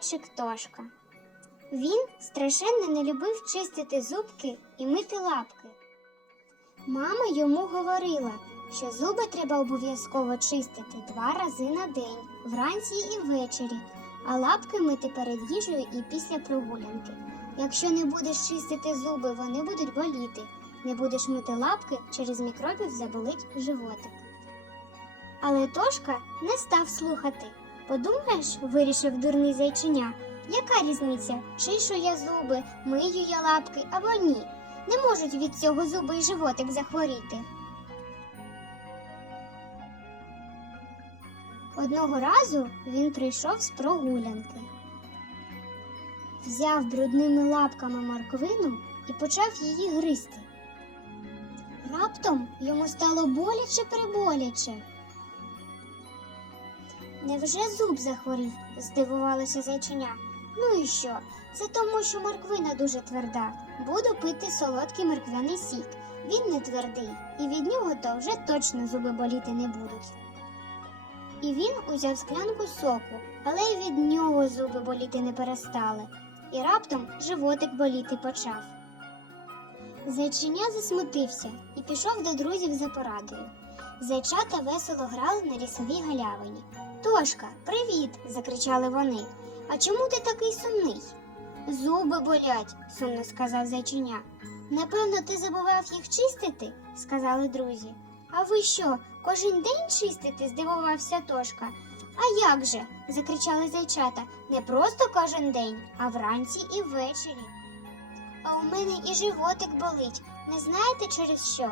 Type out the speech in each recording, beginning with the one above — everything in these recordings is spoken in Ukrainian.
зайчик Тошка. Він страшенно не любив чистити зубки і мити лапки. Мама йому говорила, що зуби треба обов'язково чистити два рази на день, вранці і ввечері, а лапки мити перед їжею і після прогулянки. Якщо не будеш чистити зуби, вони будуть боліти. Не будеш мити лапки, через мікробів заболить животик. Але Тошка не став слухати. Подумаєш, вирішив дурний зайчиня, яка різниця, чишу я зуби, мию я лапки або ні. Не можуть від цього зуби і животик захворіти. Одного разу він прийшов з прогулянки. Взяв брудними лапками морквину і почав її гризти. Раптом йому стало боляче приболяче. Невже зуб захворів? здивувалося зайчиня. Ну і що? Це тому, що морквина дуже тверда. Буду пити солодкий морквяний сік. Він не твердий, і від нього то вже точно зуби боліти не будуть. І він узяв склянку соку, але й від нього зуби боліти не перестали. І раптом животик боліти почав. Зайчиня засмутився і пішов до друзів за порадою. Зайчата весело грали на лісовій галявині. Тошка, привіт! закричали вони. А чому ти такий сумний? Зуби болять, сумно сказав зайчиня. Напевно, ти забував їх чистити, сказали друзі. А ви що, кожен день чистите? здивувався Тошка. А як же? закричали зайчата. Не просто кожен день, а вранці і ввечері. А у мене і животик болить. Не знаєте через що?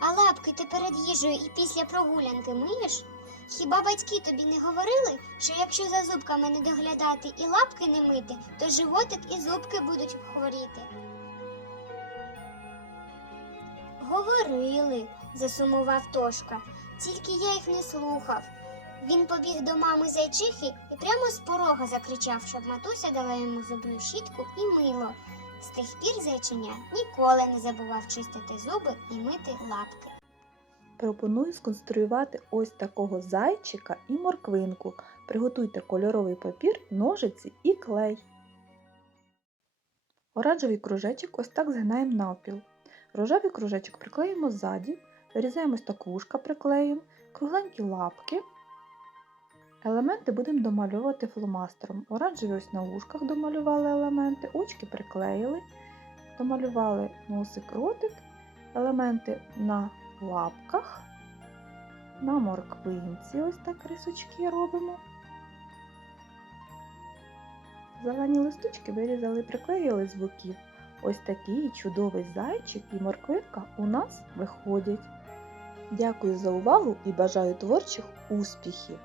А лапки ти перед їжею і після прогулянки миєш? Хіба батьки тобі не говорили, що якщо за зубками не доглядати і лапки не мити, то животик і зубки будуть хворіти? Говорили, засумував Тошка, тільки я їх не слухав. Він побіг до мами зайчихи і прямо з порога закричав, щоб матуся дала йому зубну щітку і мило. Тих пір зайчиня ніколи не забував чистити зуби і мити лапки. Пропоную сконструювати ось такого зайчика і морквинку. Приготуйте кольоровий папір, ножиці і клей. Оранжевий кружечок ось так згинаємо навпіл. Рожевий кружечок приклеїмо ззаді, вирізаємо ось так вушка приклеїмо, кругленькі лапки. Елементи будемо домальовувати фломастером. Оранжеві ось на вушках домалювали елементи, очки приклеїли, домалювали носик, ротик, елементи на лапках, на морквинці ось так рисочки робимо. Зелені листочки вирізали, приклеїли з боків. Ось такий чудовий зайчик і морквинка у нас виходять. Дякую за увагу і бажаю творчих успіхів!